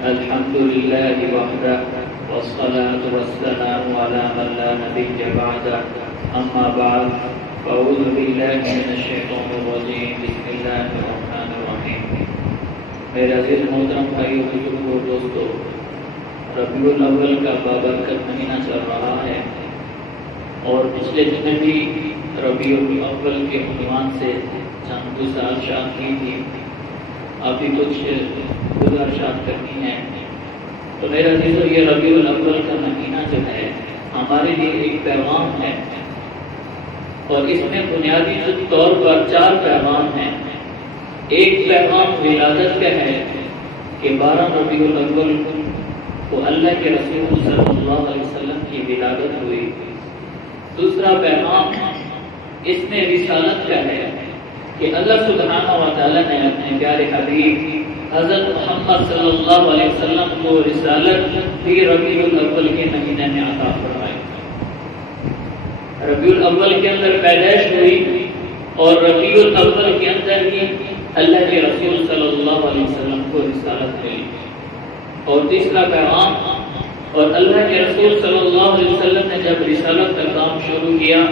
الحمد لله وحده والصلاة والسلام على من لا نبي بعده أما بعد فأعوذ بالله من الشيطان الرجيم بسم الله الرحمن الرحيم. میرے عزیز محترم بھائیو بزرگوں دوستو، ربیع الاول کا بابرکت مہینہ چل رہا ہے اور پچھلے دن بھی ربیع الاول کے عنوان سے چند گزارشات کی تھی. ابھی کچھ گزارشات کرنی ہے. تو میرا عزیزو، یہ ربیع الاول کا مہینہ جو ہے ہمارے لیے ایک پیغام ہے اور اس میں بنیادی طور پر 4 پیغام ہیں. ایک پیغام ولادت کا ہے کہ 12 ربیع الاول کو اللہ کے رسول صلی اللہ علیہ وسلم کی ولادت ہوئی. دوسرا پیغام اس میں رسالت کا ہے کہ اللہ سبحانہ و تعالیٰ نے اپنے پیارے حبیب حضرت محمد صلی اللہ علیہ وسلم کو رسالت بھی ربیع الاول کے مہینے میں عطا فرمائی. ربیع الاول کے اندر پیدائش ہوئی اور ربیع الاول کے اندر ہی اللہ کے رسول صلی اللہ علیہ وسلم کو رسالت ملی. اور تیسرا پیغام، اور اللہ کے رسول صلی اللہ علیہ وسلم نے جب رسالت کا کام شروع کیا،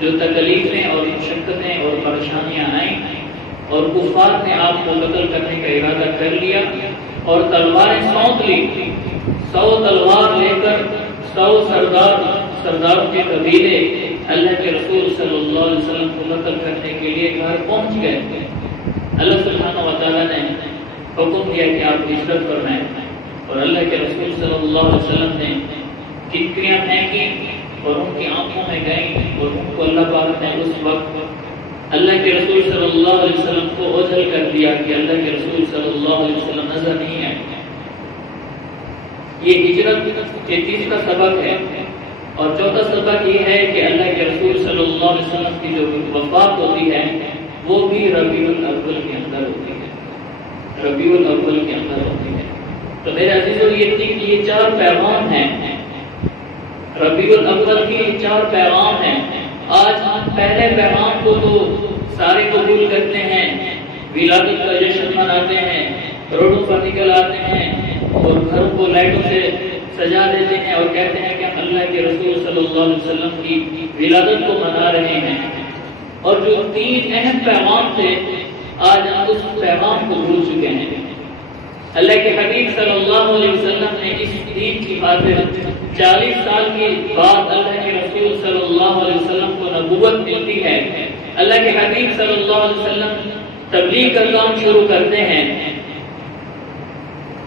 جو تکلیفیں اور مشقتیں اور پریشانیاں آئیں اور کفار نے آپ کو قتل کرنے کا ارادہ کر لیا اور تلواریں سونپ لی. 100 تلوار لے کر 100 سرداروں کے قبیلے اللہ کے رسول صلی اللہ علیہ وسلم کو قتل کرنے کے لیے گھر پہنچ گئے. اللہ سبحانہ و تعالیٰ نے حکم دیا کہ آپ ہجرت فرمائیں اور اللہ کے رسول صلی اللہ علیہ وسلم نے کنکریاں پھینکی اور ان کی آنکھوں میں گئیں اور ان کو اللہ پاک نے اس وقت اللہ کے رسول صلی اللہ علیہ وسلم کو اوجھل کر دیا کہ اللہ کے رسول صلی اللہ علیہ وسلم نظر نہیں آئے. یہ ہجرت کے تیسرا سبق ہے. اور چوتھا سبق یہ ہے کہ اللہ کے رسول صلی اللہ علیہ وسلم کی جو وفات ہوتی ہے وہ بھی ربیع الاول کے اندر ہوتی ہے. ربیع الاول کے اندر ہوتی ہے. تو میرے عزیزو، یہ 4 پیغام ہیں. ربیع الاول کی 4 پیغام ہیں. آج ہم پہلے پیغام کو تو سارے قبول کرتے ہیں، ولادت کا جشن مناتے ہیں، روڈوں پر نکل آتے ہیں اور گھروں کو لائٹوں سے سجا دیتے ہیں اور کہتے ہیں کہ ہم اللہ کے رسول صلی اللہ علیہ وسلم کی ولادت کو منا رہے ہیں. اور جو 3 اہم پیغام تھے، آج ہم اس پیغام کو بھول چکے ہیں. اللہ کے حبیب صلی اللہ علیہ وسلم نے اس دین کی خاطر 40 سال کے بعد اللہ کے رسول صلی اللہ علیہ وسلم کو نبوت ملتی ہے. اللہ کے حبیب صلی اللہ علیہ وسلم تبلیغ کا کام شروع کرتے ہیں.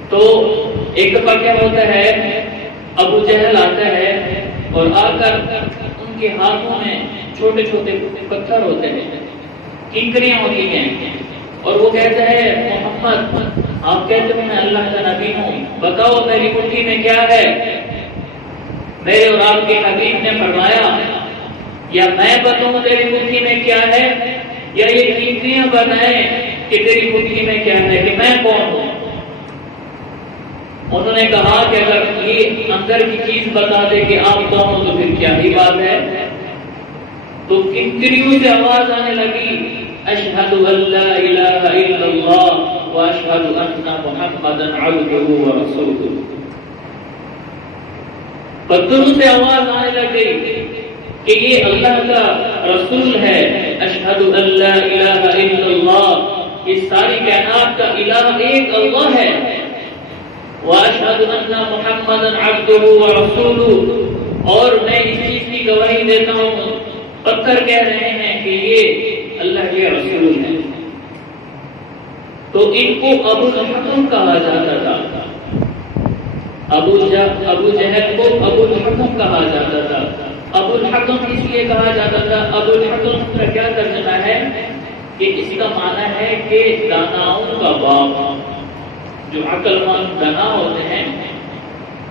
تو ایک دفعہ کیا ہوتا ہے، ابو جہل آتا ہے اور آ کر ان کے ہاتھوں میں چھوٹے چھوٹے پتھر ہوتے ہیں، کنکریاں ہوتی ہیں، اور وہ کہتا ہے محمد، آپ کہتے ہیں میں اللہ کا نبی ہوں، بتاؤ میری مٹھی میں کیا ہے. میرے اور آپ کے حبیب نے فرمایا، یا میں بتاؤں تیری مٹھی میں کیا ہے، یا یہ کنکریاں بتائیں کہ تیری مٹھی میں کیا ہے، کہ میں کون ہوں. انہوں نے کہا کہ اگر یہ اندر کی چیز بتا دے کہ آپ کون ہو تو پھر کیا ہی بات ہے. تو کنکریوں سے آواز آنے لگی، اشہد ان لا الہ الا اللہ واشہد ان محمدا عبدہ ورسولہ. پتھروں سے آواز آنے لگ گئی کہ یہ اللہ کا رسول ہے. اشہد ان لا الہ الا اللہ، اس ساری کائنات کا الہ ایک اللہ ہے. واشہد ان محمدا عبدہ ورسولہ، اور میں اس چیز کی گواہی دیتا ہوں، پتھر کہہ رہے ہیں کہ یہ اللہ کے رسول ہیں. تو ان کو ابو الحکم کہا جاتا تھا. ابو جہل کو ابو الحکم کہا جاتا تھا. ابو الحکم اس لیے کہا جاتا تھا، ابو الحکم کا کیا ترجمہ ہے کہ اس کا معنی ہے کہ داناؤں کا باپ. جو عقل مند دانا ہوتے ہیں،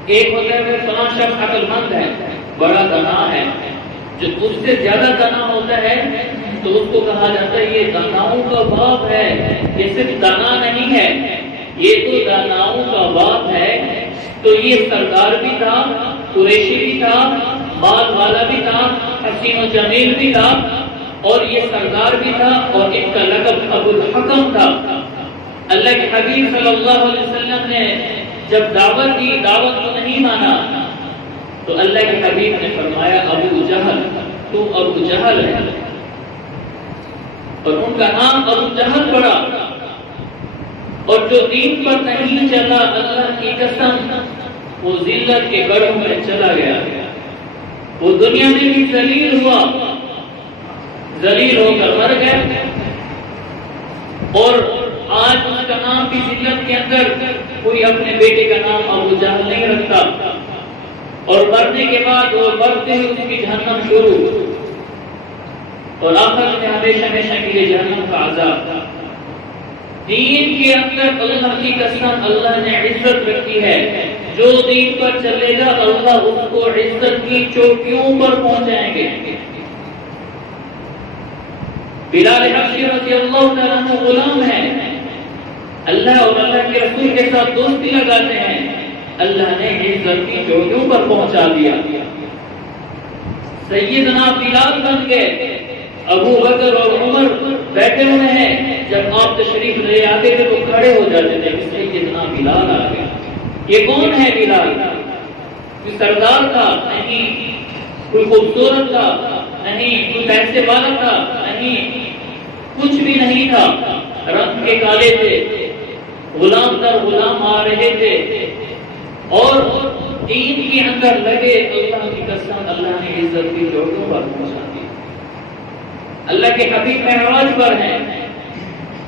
ایک ہوتا ہے فلاں شخص عقل مند ہے، بڑا دانا ہے. جو اس سے زیادہ دانا ہوتا ہے تو اس کو کہا جاتا ہے یہ داناؤں کا باپ ہے. یہ صرف دانا نہیں ہے، یہ تو داناؤں کا باپ ہے. تو یہ سردار بھی تھا، قریشی بھی تھا، مال والا بھی تھا، حسین و جمیل بھی تھا، اور یہ سردار بھی تھا، اور ان کا لقب ابو الحکم تھا. اللہ کے حبیب صلی اللہ علیہ وسلم نے جب دعوت دی، دعوت کو نہیں مانا، تو اللہ کے حبیب نے فرمایا ابو جہل، تو ابو جہل ہے، اور ان کا نام ابو جہل پڑا۔ اور جو دین پر نہیں چلا، اللہ کی قسم وہ ذلت کے گڑھوں میں چلا گیا، وہ دنیا میں بھی ذلیل ہوا، ذلیل ہو کر مر گیا۔ اور آج اس کا نام بھی ذلت کے اندر کوئی اپنے بیٹے کا نام ابو جہل نہیں رکھتا، اور مرنے کے بعد وہ مرتے ہی اس کی جہنم شروع، اور آخر میں ہمیشہ ہمیشہ کے لیے جہنم کا عذاب۔ دین کے اندر اللہ کی قسم اللہ نے عزت رکھی ہے، جو دین پر چلے گا اللہ اس کو عزت کی چوٹیوں پر پہنچائیں گے۔ بلال حبشی رضی اللہ تعالیٰ عنہ غلام ہیں، اللہ اور اللہ کے رسول کے ساتھ دوستی لگاتے ہیں، اللہ نے عزت کی چوٹیوں پر پہنچا دیا۔ سیدنا بلال بن گئے، ابو بکر اور عمر بیٹھے ہوئے ہیں، جب آپ تشریف لے آتے تھے تو کھڑے ہو جاتے تھے، سیدنا بلال آ گیا۔ یہ کون ہے بلال؟ کوئی سردار تھا نہیں، کوئی خوبصورت تھا نہیں، کوئی پیسے والا تھا نہیں، کچھ بھی نہیں تھا، رنگ کے کالے تھے، غلام در غلام آ رہے تھے، اور دین کے اندر لگے۔ اللہ کی قسم اللہ نے عزت کی چوٹیوں پر پہنچا دی۔ اللہ کے حبیب معراج پر ہیں،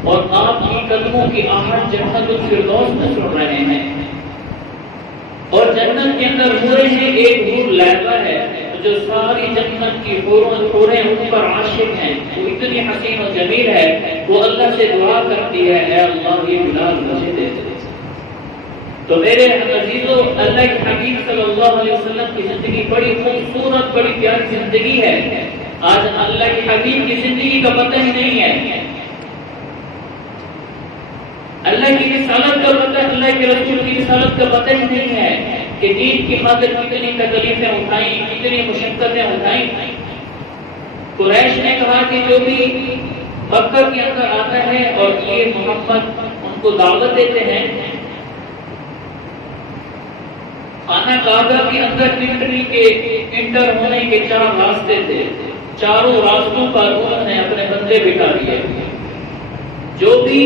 اور آپ کی قدموں کی آہٹ جنت الفردوس میں سن رہے ہیں، اور جنت کے اندر حوریں ہیں، ایک حور لیلا ہے جو ساری جنت کی حوریں ان پر عاشق ہیں، وہ اتنی حسین و جمیل ہے، وہ اللہ سے دعا کرتی ہے اے اللہ یہ بلال مجھے دے دے۔ تو میرے عزیزو، اللہ کے حبیب صلی اللہ علیہ وسلم کی زندگی بڑی خوبصورت، بڑی پیاری زندگی ہے۔ آج اللہ کے حبیب کی زندگی کا پتہ ہی نہیں ہے، اللہ کی رسالت کا پتہ، اللہ کے رسول کی رسالت کا پتہ ہی نہیں ہے کہ دین کی خاطر کتنی تکلیفیں اٹھائیں، کتنی مشقتیں اٹھائیں۔ قریش نے کہا کہ جو بھی مکہ کے اندر آتا ہے اور یہ محمد ان کو دعوت دیتے ہیں، خانہ کعبہ کے اندر انٹر ہونے کے 4 راستے تھے، چاروں راستوں پر انہوں نے اپنے بندے بٹھا دیے۔ جو بھی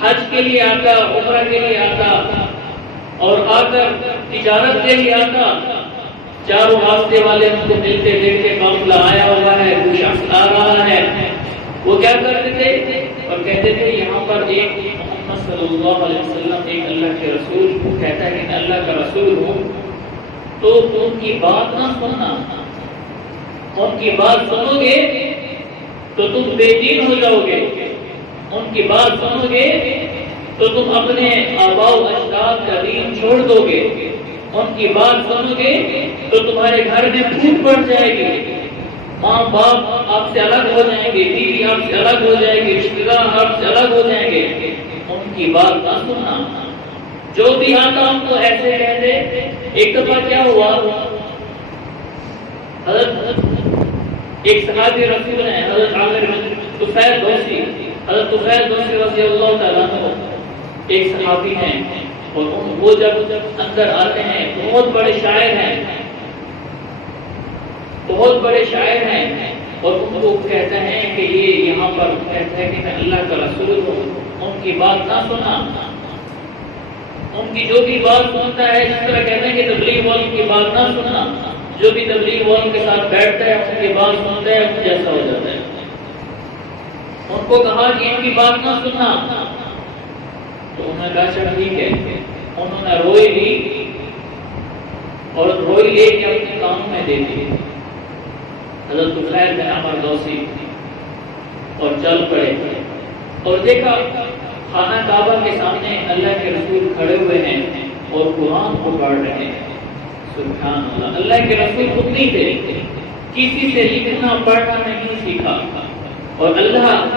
حج کے لیے آتا، عمرہ کے لیے آتا، اور آ کر تجارت کے لیے آتا، چاروں راستے والے ان کو ملتے دیکھتے قافلہ آیا ہوا ہے، کوئی شخص آ رہا ہے، وہ کیا کرتے تھے اور کہتے تھے یہاں پر ایک محمد صلی اللہ علیہ وسلم، ایک اللہ کے رسول، وہ کہتا ہے کہ میں اللہ کا رسول ہوں، تو ان کی بات نہ سننا، ان کی بات سنو گے تو تم بے دین ہو جاؤ گے، ان کی بات سنو گے تو تم اپنے آباء و اجداد کا دین چھوڑ دو گے، ان کی بات سنو گے تو تمہارے گھر میں پھوٹ پڑ جائے گی، ماں باپ آپ سے الگ ہو جائیں گے، بیوی آپ سے الگ ہو جائے گی، رشتہ دار آپ سے الگ ہو جائیں گے، ان کی بات نہ سننا۔ جو بھی آتا ہم تو ایسے کہتے۔ ایک دفعہ کیا ہوا، حضرت ایک صحابی رسول ہیں، حضرت عامر بن طفیل دوسی، حضرت طفیل دوسی رضی اللہ تعالیٰ عنہ ایک صحابی ہیں، اور وہ جب اندر آتے ہیں بہت بڑے شاعر ہیں، بہت بڑے شاعر ہیں، اور ان کو کہتے ہیں کہ یہ یہاں پر کہتے ہیں کہ میں اللہ کا رسول ہوں، ان کی بات نہ سنا، ان کی جو بھی بات سنتا ہے، جس طرح کہتے ہیں کہ تبلیغ والوں کی بات نہ سننا، جو بھی تبلیغ والوں کے ساتھ بیٹھتا ہے ان کی بات سنتا ہے اس جیسا ہو جاتا ہے۔ ان کو کہا کہ ان کی بات نہ سننا، تو انہوں نے کہا چل ٹھیک ہے، انہوں نے روئی لی اور روئی لے کے اپنے کانوں میں دے دی۔ حضرت طفیل بن عامر دوسی اور چل پڑے، اور دیکھا خانہ کعبہ کے سامنے اللہ کے رسول کھڑے ہوئے ہیں اور قرآن کو پڑھ رہے ہیں۔ سبحان اللہ، اللہ کے رسول خود نہیں تھے، کسی سے لکھنا پڑھنا نہیں سیکھا، اور اللہ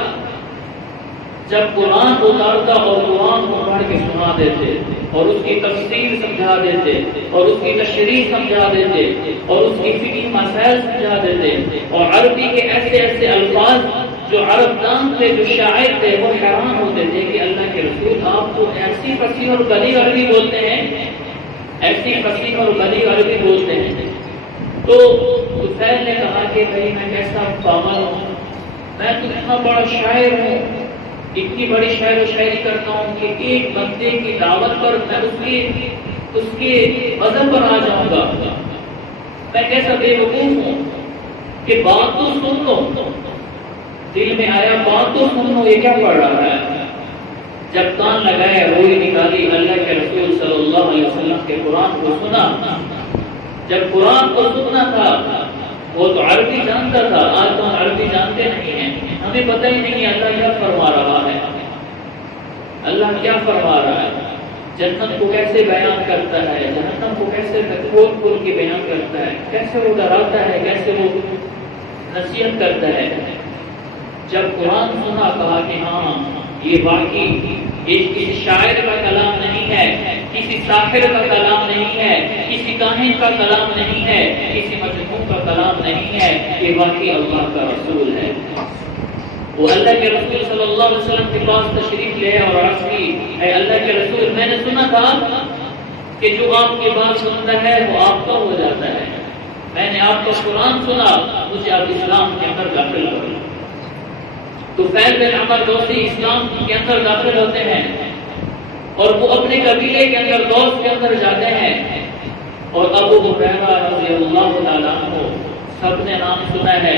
جب قرآن اتارتا اور قرآن کو پڑھ کے سنا دیتے اور اس کی تفسیر سمجھا دیتے اور اس کی تشریح سمجھا دیتے اور اس کی فقہی مسائل سمجھا دیتے، اور عربی کے ایسے ایسے الفاظ جو عرب دان تھے، جو شاعر تھے، وہ حیران ہوتے تھے کہ اللہ کے رسول آپ تو ایسی فصیح اور بلیغ عربی بولتے ہیں، ایسی فصیح اور بلیغ عربی بولتے ہیں۔ تو طفیل نے کہا کہ بھائی میں کیسا پاگل ہوں، میں تو اتنا بڑا شاعر ہوں، اتنی بڑی شعر و شاعری کرتا ہوں کہ ایک بندے کی دعوت پر میں اس کے مذہب پر آ جاؤں گا، میں کیسا بے وقوف ہوں کہ بات تو سن لو، دل میں آیا بات تو سن لو، یہ کیا پڑھ رہا ہے؟ جب کان لگائے روئی نکالی، اللہ کے رسول صلی اللہ علیہ وسلم کے قرآن کو سنا۔ جب قرآن کو سننا تھا، وہ تو عربی جانتا تھا، آج تو ہم عربی جانتے نہیں ہیں، ہمیں پتہ ہی نہیں اللہ کیا فرما رہا ہے، اللہ کیا فرما رہا ہے، جنت کو کیسے بیان کرتا ہے، جہنم کو کیسے کھول کھول کے بیان کرتا ہے، کیسے وہ ڈراتا ہے، کیسے وہ نصیحت کرتا ہے۔ جب قرآن سنا کہا کہ ہاں یہ واقعی کسی شاعر کا کلام نہیں ہے، کسی ساحر کا کلام نہیں ہے، کسی کاہن کا کلام نہیں ہے، کسی مجنون کا کلام نہیں ہے، یہ واقعی اللہ کا رسول ہے۔ وہ اللہ کے رسول صلی اللہ علیہ وسلم کے پاس تشریف لے اور عرض کی، اے اللہ کے رسول، میں نے سنا تھا کہ جو آپ کی بات سنتا ہے وہ آپ کا ہو جاتا ہے، میں نے آپ کا قرآن سنا، مجھے آپ اسلام کے اندر داخل کرو۔ تو طفیل بن عمر دوسی اسلام کے اندر داخل ہوتے ہیں اور وہ اپنے قبیلے کے اندر، دوست کے اندر جاتے ہیں، اور ابو ہریرہ رضی اللہ تعالیٰ عنہ سب نے نام سنا ہے،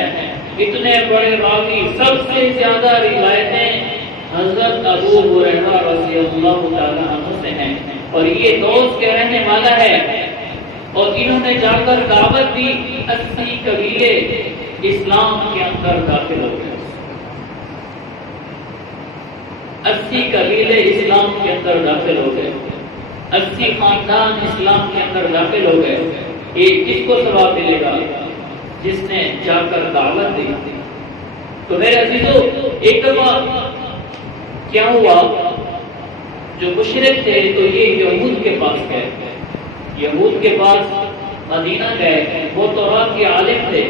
اتنے بڑے راوی، سب سے زیادہ روایتیں حضرت ابو ہریرہ رضی اللہ تعالیٰ عنہ سے ہیں، اور یہ دوست کے رہنے والا ہے، اور انہوں نے جا کر دعوت دی، 80 قبیلے اسلام کے اندر داخل ہو گئے، 80 قبیلے اسلام کے اندر داخل ہو گئے، 80 خاندان اسلام کے اندر داخل ہو گئے۔ یہ کس کو ثواب ملے گا؟ جس نے جا کر دعوت دی۔ تو میرے عزیزو، ایک دفعہ کیا ہوا، جو مشرک تھے تو یہ یہود کے پاس گئے، یہود کے پاس مدینہ گئے، وہ تورات کے عالم تھے،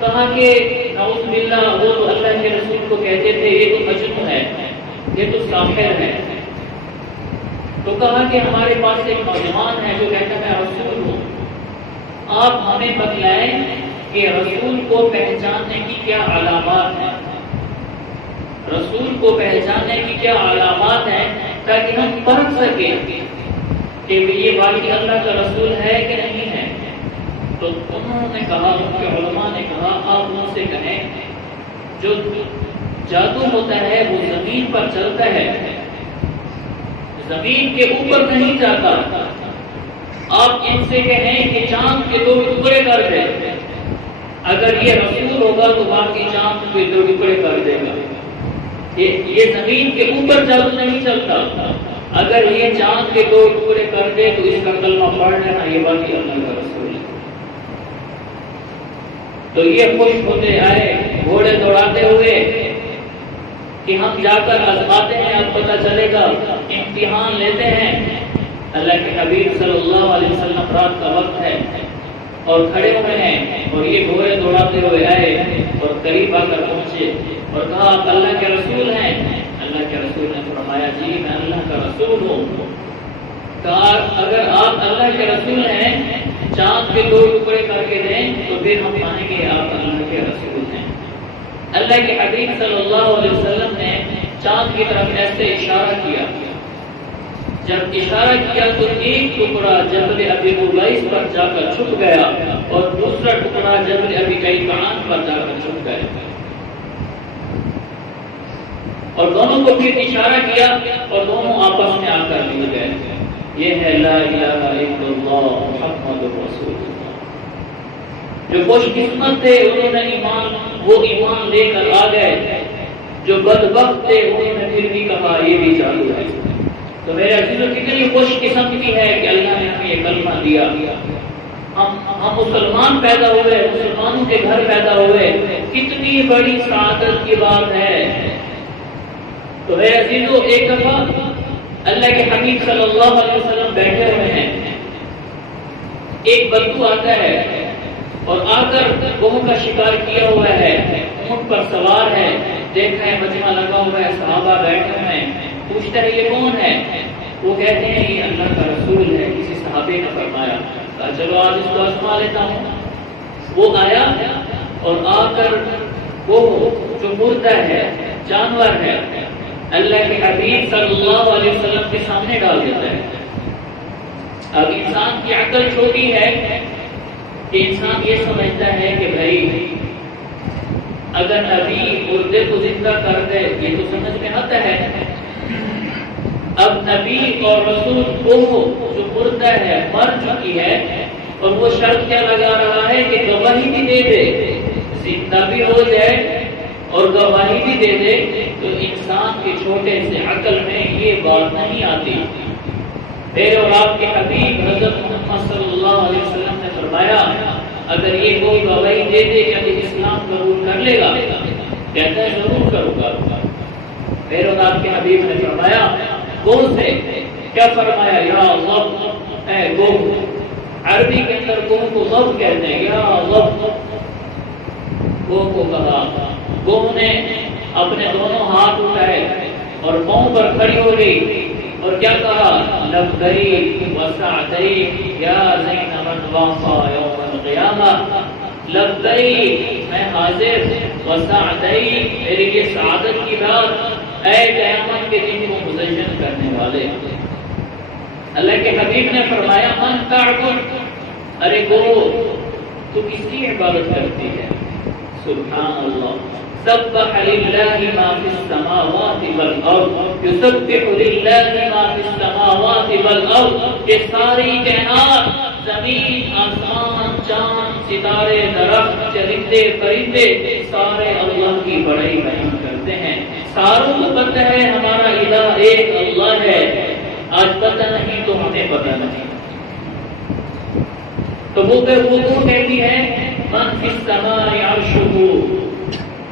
کہا کہ نعوذ باللہ، وہ تو اللہ کے رسول کو کہتے تھے یہ تو مجنون ہے، یہ تو ساحر ہے۔ تو کہا کہ ہمارے پاس ایک نوجوان ہے جو کہتا ہے میں رسول ہوں، آپ ہمیں بتلائیں کہ رسول کو پہچاننے کی کیا علامات ہیں، رسول کو پہچاننے کی کیا علامات ہیں، تاکہ ہم پرکھ سکیں کہ یہ واقعی اللہ کا رسول ہے کہ نہیں ہے۔ تو انہوں نے کہا، ان کے علماء نے کہا، آپ ان سے کہیں جو جادو ہوتا ہے وہ زمین پر چلتا ہے، زمین کے اوپر نہیں جاتا۔ آپ ان سے کہیں کہ چاند کے 2 ٹکڑے کر دے، اگر یہ رسول ہوگا تو باقی چاند کے 2 ٹکڑے کر دے گا۔ یہ زمین کے اوپر جادو نہیں چلتا، اگر یہ چاند کے 2 ٹکڑے کر دے تو اس کا کلمہ پڑھ لینا، یہ باقی اللہ کا رسول ہے۔ تو یہ خوش ہوتے آئے، گھوڑے دوڑاتے ہوئے کہ ہم جا کر آزماتے ہیں، اب پتہ چلے گا، امتحان لیتے ہیں۔ اللہ کے حبیب صلی اللہ علیہ وسلم رات کا وقت ہے اور کھڑے ہوئے ہیں، اور یہ گھوڑے دوڑاتے ہوئے آئے اور قریب آ کر پہنچے اور کہا آپ اللہ کے رسول ہیں؟ اللہ کے رسول نے فرمایا جی میں اللہ کا رسول ہوں۔ کہا اگر آپ اللہ کے رسول ہیں، چاند کے 2 ٹکڑے کر کے دیں تو پھر ہم مانیں گے آپ اللہ کے رسول ہیں۔ اللہ کے حبیب صلی اللہ علیہ وسلم نے چاند کی طرف ایسے اشارہ کیا، جب اشارہ کیا تو ایک ٹکڑا جبل ابی قبیس پر جا کر چھپ گیا اور دوسرا ٹکڑا جبل ابی قیقعان پر جا کر چھپ گیا، اور دونوں کو پھر اشارہ کیا اور دونوں آپس میں آ کر مل گئے۔ یہ ہے لا الہ الا اللہ محمد رسول اللہ۔ جو خوش قسمت تھے انہوں نے وہ ایمان لے کر آ گئے، جو بدبخت تھے انہوں نے پھر بھی کہا یہ بھی جادو ہے۔ تو میرے عزیزوں کتنی خوش قسمتی ہے کہ اللہ نے ہمیں یہ کلمہ دیا، ہم مسلمان پیدا ہوئے، مسلمانوں کے گھر پیدا ہوئے، کتنی بڑی سعادت کی بات ہے۔ تو میرے عزیزوں ایک دفعہ اللہ کے حبیب صلی اللہ علیہ وسلم بیٹھے ہوئے ہیں، ایک بدو آتا ہے اور آ کر گوں کا شکار کیا ہوا ہے، اونٹ پر سوار ہے، دیکھا ہے مجمع لگا ہوا ہے، صحابہ بیٹھے ہوئے ہیں، پوچھتا ہے یہ کون ہے؟ وہ کہتے ہیں یہ اللہ کا رسول ہے، کسی صحابے نے فرمایا۔ کہا چلو آج اس کو آزما لیتا ہوں۔ وہ آیا اور آ کر وہ جو مردہ ہے، جانور ہے، اللہ کے حبیب صلی اللہ علیہ وسلم کے سامنے ڈال دیتا ہے۔ اب انسان کی عقل چھوٹی ہے کہ انسان یہ سمجھتا ہے کہ بھائی اگر نبی مردے کو زندہ کر دے یہ تو سمجھ میں آتا ہے۔ اب نبی اور رسول وہ جو مردہ ہے، مر چکی ہے، اور وہ شرط کیا لگا رہا ہے کہ گواہی بھی دے دے، زندہ بھی ہو جائے اور گواہی بھی دے دے، تو انسان کے چھوٹے سے عقل میں یہ بات نہیں آتی۔ میرے اور آپ کے حبیب حضرت محمد صلی اللہ علیہ وسلم نے فرمایا اگر یہ کوئی گواہی دے دے کہ ابھی اسلام قبول کر لے گا، کہتا ہے ضرور کروں گا۔ میرے اور آپ کے حبیب نے فرمایا گو سے کیا فرمایا؟ یا غب، اے گو۔ عربی کے اندر گو کو غب کہتے ہیں، یا غب۔ گو کو کہا، گو نے اپنے دونوں ہاتھ اٹھائے اور پاؤں پر کھڑی ہو گئی اور کیا کہا؟ لبیک وسعدیک یا زین من وافا یوم القیامہ۔ لبیک، میں حاضر، وسعدیک، میرے لیے سعادت کی بات، اے قیامت کے دن کو مزین کرنے والے۔ اللہ کے حبیب نے فرمایا من تعبد، ارے گو تو کس کی عبادت کرتی ہے؟ سبحان اللہ، سبح للہ ما فی السماوات والارض، یسبح للہ ما فی السماوات والارض، یہ ساری کائنات، زمین، آسمان، چاند، ستارے، درخت، چرندے، پرندے، سارے اللہ کی بڑائی بیان کرتے ہیں۔ ساروں کو پتہ ہے ہمارا الہ ایک اللہ ہے، آج پتہ نہیں تو ہمیں پتہ نہیں۔ تو وہ کہتی ہے من فی السماء عرشہ،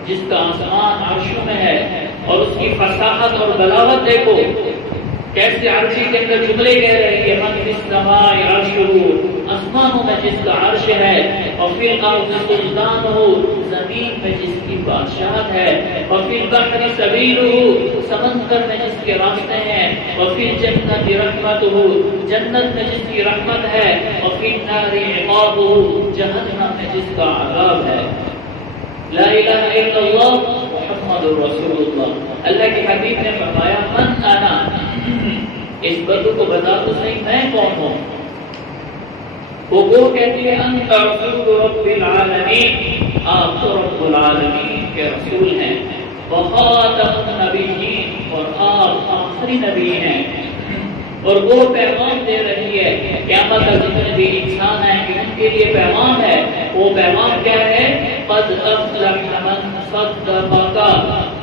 جس کا آسمان عرشوں میں ہے، اور اس کی فصاحت اور بلاغت دیکھو کیسے عرشی کے اندر جملے کہہ رہی ہے۔ من فی السماء عرشہ، آسمانوں میں جس کا عرش ہے، اور فی الارض سلطانہ، زمین میں جس کی بادشاہت ہے، اور فی البحر سبیلہ، سمندر میں جس کے راستے ہیں، اور فی الجنت رحمتہ، جنت میں جس کی رحمت ہے، اور فی النار عقابہ، جہنم میں جس کا عذاب ہے۔ لا الہ الا اللہ محمد رسول اللہ۔ اللہ کے حبیب نے فرمایا من انا، اس بدو کو بتا تو صحیح میں کون ہوں؟ وہ کہتی ہے انت رسول رب العالمین، آپ تو رب العالمین کے رسول ہیں، وخاتم النبیین، اور آپ آخری نبی ہیں۔ اور وہ پیغام دے رہی ہے قیامت تک جتنے بھی انسان ہیں کہ ان کے لیے پیغام ہے۔ وہ پیغام کیا ہے؟ قد افلح من صدقک،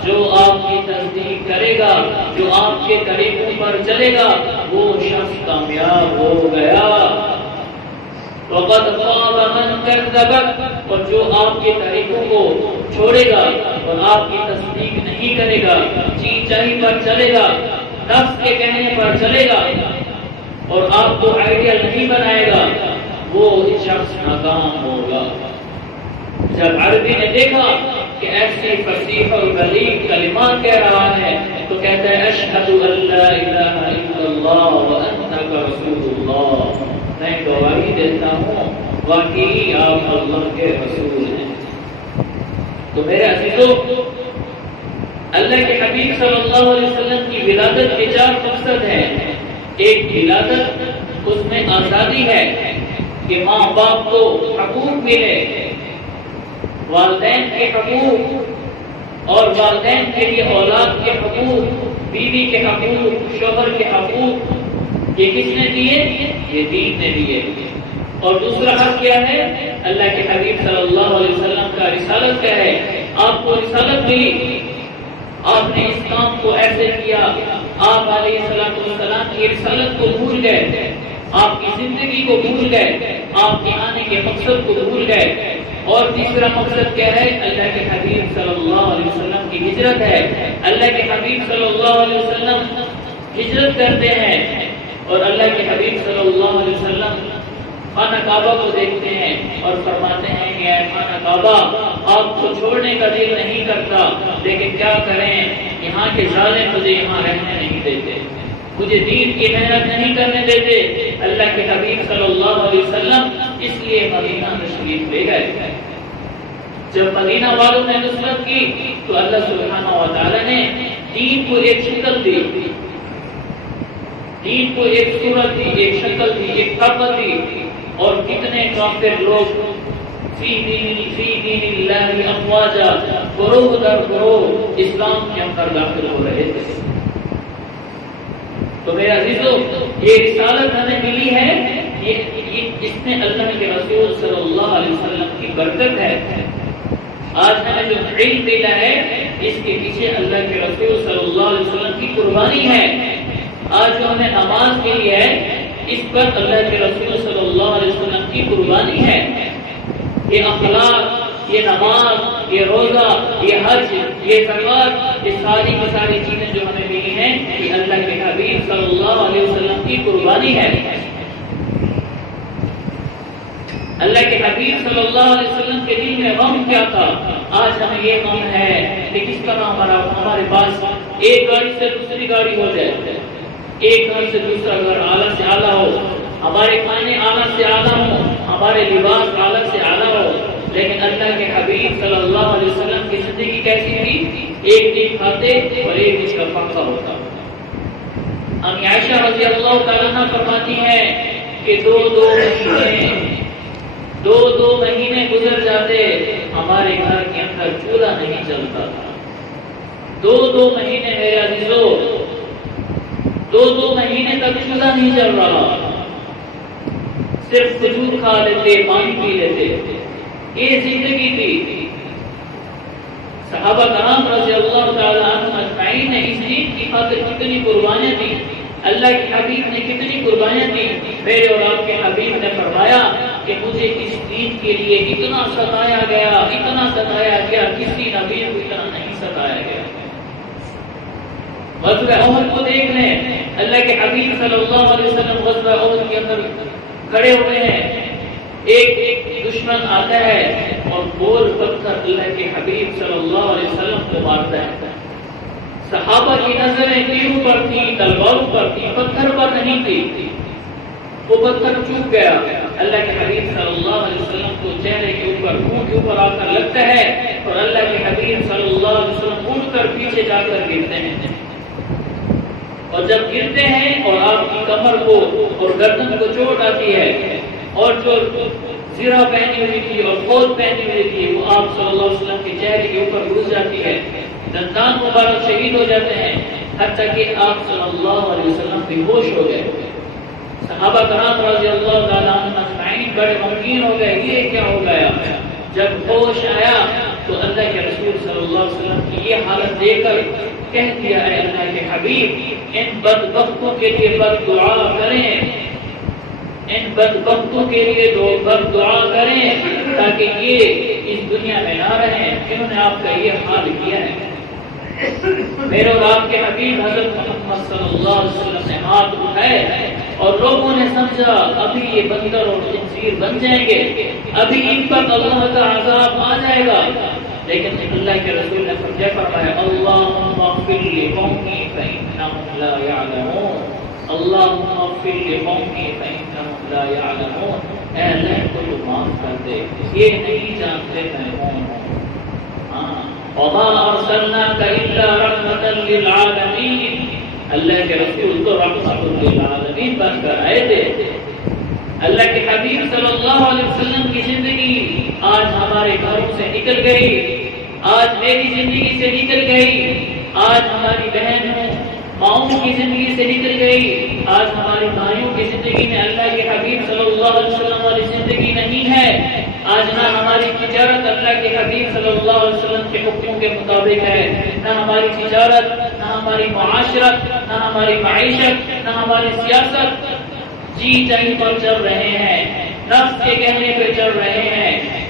جو آپ کی تصدیق کرے گا، جو آپ کے طریقوں پر چلے گا، وہ شخص کامیاب ہو گیا۔ وقد خاب من کذبک، اور جو آپ کے طریقوں کو چھوڑے گا اور آپ کی تصدیق نہیں کرے گا، جی چاہی پر چلے گا، نفس کے کہنے پر چلے گا اور آپ کو آئیڈیل نہیں بنائے گا، وہ شخص ناکام ہوگا۔ جب عربی نے دیکھا کہ ایسی فصیح اور بلیغ کلمات کہہ رہا ہے تو کہتا ہے اشہد ان لا الہ الا اللہ وانک رسول اللہ، میں گواہی دیتا ہوں واقعی آپ اللہ کے رسول ہیں۔ تو میرے عزیزو، اللہ کے حبیب صلی اللہ علیہ وسلم کی ولادت کے 4 مقصد ہیں۔ ایک ولادت، اس میں آزادی ہے کہ ماں باپ کو حقوق ملے، والدین کے حقوق، اور والدین کے لیے اولاد کے حقوق، بیوی کے حقوق، شوہر کے حقوق، یہ کس نے دیے؟ یہ دین نے دیے۔ اور دوسرا حق کیا ہے؟ اللہ کے حبیب صلی اللہ علیہ وسلم کا رسالت کیا ہے؟ آپ کو رسالت ملی، آپ نے اس کام کو ایسے کیا، آپ علیہ السلام کی رسالت کو بھول گئے، آپ کی زندگی کو بھول گئے، آپ کے آنے کے مقصد کو بھول گئے۔ اور تیسرا مقصد کیا ہے؟ اللہ کے حبیب صلی اللہ علیہ وسلم کی ہجرت ہے۔ اللہ کے حبیب صلی اللہ علیہ وسلم ہجرت کرتے ہیں اور اللہ کے حبیب صلی اللہ علیہ وسلم خانہ کعبہ کو دیکھتے ہیں اور فرماتے ہیں کہ اے خانہ کعبہ، آپ کو چھوڑنے کا دل نہیں کرتا، لیکن کیا کریں، یہاں کے ظالم مجھے یہاں رہنے نہیں دیتے، مجھے دین کی محنت نہیں کرنے دیتے۔ اللہ کے حبیب صلی اللہ علیہ وسلم اس لیے مدینہ تشریف لے گئے۔ جب مدینہ والوں نے نصرت کی تو اللہ سبحانہ و تعالی نے دین کو ایک شکل دی، دین کو ایک صورت دی، ایک شکل دی، ایک طاقت دی، اور کتنے کافر لوگ فی دین اللہ افواجا، گروہ در گروہ اسلام کے اندر داخل ہو رہے تھے۔ تو میرے عزیزو، یہ رسالت ہمیں ملی ہے، اس میں اللہ کے رسول صلی اللہ علیہ وسلم کی برکت ہے۔ آج ہمیں جو علم ملا ہے، اس کے پیچھے اللہ کے رسول صلی اللہ علیہ وسلم کی قربانی ہے۔ آج جو ہمیں نماز ملی ہے، اس پر اللہ کے رسول صلی اللہ علیہ وسلم کی قربانی ہے۔ یہ اخلاق، یہ نماز، یہ روزہ، یہ حج، یہ زکوٰۃ، یہ ساری کی ساری چیزیں جو ہمیں ملی ہیں، یہ اللہ کے حبیب صلی اللہ علیہ وسلم کی قربانی ہے۔ اللہ کے حبیب صلی اللہ علیہ وسلم کے دل میں غم کیا تھا، آج ہمیں یہ غم ہے کہ کس طرح ہمارے پاس ایک گاڑی سے دوسری گاڑی ہو جائے، ایک گھر سے دوسرا گھر اعلیٰ سے اعلیٰ ہو، ہمارے کھانے اعلیٰ سے اعلیٰ ہو، ہمارے لباس اعلیٰ سے اعلیٰ ہو، لیکن اللہ کے حبیب صلی اللہ علیہ وسلم کی زندگی کیسی تھی؟ ایک دن کھاتے اور ایک دن کا فاقہ ہوتا۔ امی عائشہ رضی اللہ تعالیٰ عنہ فرماتی ہیں کہ دو مہینے گزر جاتے، ہمارے گھر کے اندر چولہا نہیں جلتا تھا۔ دو مہینے میرے عزیزو، دو مہینے تک چولہا نہیں جل رہا، صرف کھجور کھا لیتے، پانی پی لیتے، یہ زندگی تھی۔ صحابہ کرام رضی اللہ تعالی عنہم اجمعین نے اس دین کی خاطر کتنی قربانیاں دی، اللہ کے حبیب نے کتنی قربانیاں دی۔ میرے اور آپ کے حبیب نے فرمایا کہ مجھے اس دین کے لیے اتنا ستایا گیا، کسی نبی کو اتنا نہیں ستایا گیا۔ غزوہ احد کو دیکھ لیں، اللہ کے حبیب صلی اللہ علیہ وسلم غزوہ احد کے اندر کھڑے ہوئے ہیں، ایک دشمن آتا ہے اور گول پتھر اللہ کے حبیب صلی اللہ علیہ وسلم کو مارتا ہے۔ صحابہ کی نظریں تیروں پر تھی، تلواروں پر تھی، پتھر پر نہیں تھی۔ وہ پتھر چوک گیا، اللہ کے حبیب صلی اللہ علیہ وسلم کو چہرے کے اوپر، منہ کے اوپر آ کر لگتا ہے، اور اللہ کے حبیب صلی اللہ علیہ وسلم اٹھ کر پیچھے جا کر گرتے ہیں۔ اور جب گرتے ہیں اور آپ کی کمر کو اور گردن کو چوٹ آتی ہے، اور جو زرہ پہنی ہوئی تھی اور خود پہنی ہوئی تھی وہ آپ صلی اللہ علیہ وسلم کے چہرے کے اوپر گھس جاتی ہے، دندان مبارک شہید ہو جاتے ہیں، حتیٰ کہ آپ صلی اللہ علیہ وسلم بے ہوش ہو گئے۔ صحابہ کرام رضی اللہ تعالیٰ عنہ اجمعین بڑے غمگین ہو گئے، یہ کیا ہو گیا؟ جب ہوش آیا تو اللہ کے رسول صلی اللہ علیہ وسلم کی یہ حالت دیکھ کر کہہ دیا، اے اللہ کے حبیب، ان بدبختوں کے لیے بد دعا کریں، ان بدبختوں کے لیے بد دعا کریں تاکہ یہ اس دنیا میں نہ رہیں جنہوں نے آپ کا یہ حال کیا ہے۔ میرے اور آپ کے حبیب حضرت محمد صلی اللہ علیہ وسلم نے ہاتھ اٹھائے اور لوگوں نے سمجھا ابھی یہ بندر اور خنزیر بن جائیں گے، ابھی ان پر اللہ کا عذاب آ جائے گا، لیکن اللہ کے رسول نے فرمایا اللہم اغفر لقومی فإنہم لا یعلمون، اللہم اغفر لقومی فإنہم لا یعلمون، اے اللہ کو تو معاف کر دے، یہ نہیں جانتے میں کون ہوں۔ وما ارسلناک الا رحمتا للعالمین، اللہ کے رسول تو رحمت للعالمین بن کر آئے تھے۔ اللہ کے حبیب صلی اللہ علیہ وسلم کی زندگی آج ہمارے گھروں سے نکل گئی، آج میری زندگی سے نکل گئی، آج ہماری بہنوں ماؤں کی زندگی سے نکل گئی، آج ہمارے بھائیوں کی زندگی میں اللہ کے حبیب صلی اللہ علیہ وسلم والی زندگی نہیں ہے، آج نہ ہماری تجارت اللہ کے حبیب صلی اللہ علیہ وسلم کے حکموں کے مطابق ہے، نہ ہماری تجارت، نہ ہماری معاشرت، نہ ہماری معیشت، نہ ہماری سیاست، جی چاہیے پر چل رہے ہیں، نفس کے کہنے پہ چل رہے ہیں،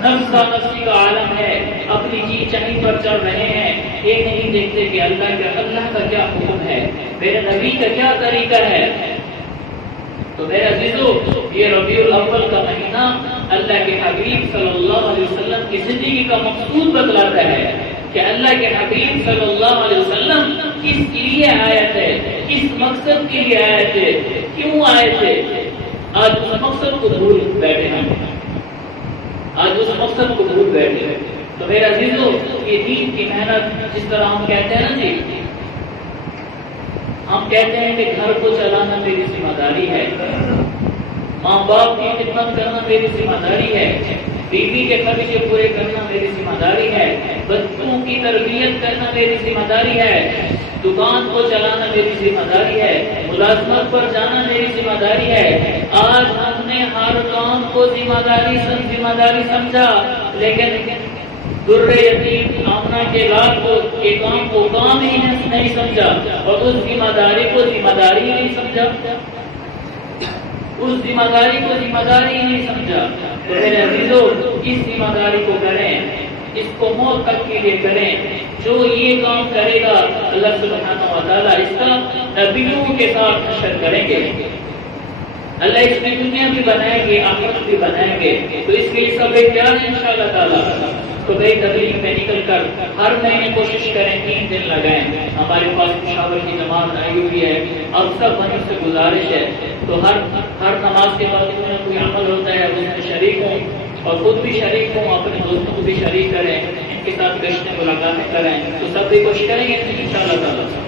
نفس کا نفسی کا عالم ہے، اپنی جی چاہیے پر چل رہے ہیں، یہ نہیں دیکھتے کہ اللہ کا کیا حکم ہے، میرے نبی کا کیا طریقہ ہے۔ تو میرے عزیزو، یہ ربیع الاول کا مہینہ اللہ کے حبیب صلی اللہ علیہ وسلم کی زندگی کا مقصود بتلاتا ہے کہ اللہ کے حبیب صلی اللہ علیہ وسلم کس لیے آئے تھے، کس مقصد کے لیے آئے تھے، کیوں آئے تھے۔ آج اس مقصد کو بھول بیٹھے ہیں، آج اس مقصد کو بھول بیٹھے ہیں۔ تو میرا عزیزو، یہ دین کی محنت، جس طرح ہم کہتے ہیں نا جی، ہم کہتے ہیں کہ گھر کو چلانا میری ذمہ داری ہے، ماں باپ کی خدمت کرنا میری ذمہ داری ہے، بیوی کے خرچے پورے کرنا میری ذمہ داری ہے، بچوں کی تربیت کرنا میری ذمہ داری ہے، دکان کو چلانا میری ذمہ داری ہے، ملازمت پر جانا میری ذمہ داری ہے۔ آج ہم نے ہر کام کو ذمہ داری سمجھا، لیکن در یتیم آمنہ کے لال کو یہ کام کو کام ہی نہیں سمجھا، اور اس ذمہ داری کو ذمہ داری ہی نہیں سمجھا، اس ذمہ داری کو ذمہ داری ہی نہیں سمجھا۔ تو میرے عزیزو، اس ذمہ داری کو کریں، اس کو موت تک کے لیے کریں۔ جو یہ کام کرے گا اللہ سبحانہ و تعالیٰ اس کا نبیوں کے ساتھ حشر کریں گے۔ اللہ اس میں دنیا بھی بنائیں گے، آخرت بھی بنائیں گے۔ تو اس کے لیے سب احتیاط ہے انشاءاللہ تعالیٰ۔ تو بھائی تبلیغ میں نکل کر ہر مہینے کوشش کریں، 3 دن لگائیں۔ ہمارے پاس پشاور کی نماز آئی ہوئی ہے، اب سب بھائیوں سے گزارش ہے تو ہر نماز کے بعد کوئی نہ کوئی عمل ہوتا ہے، اس میں شریک ہوں اور خود بھی شریک ہوں، اپنے دوستوں کو بھی شریک کریں، ان کے ساتھ گشتیں ملاقاتیں کریں، تو سب بھی کوشش کریں گے انشاءاللہ تعالیٰ۔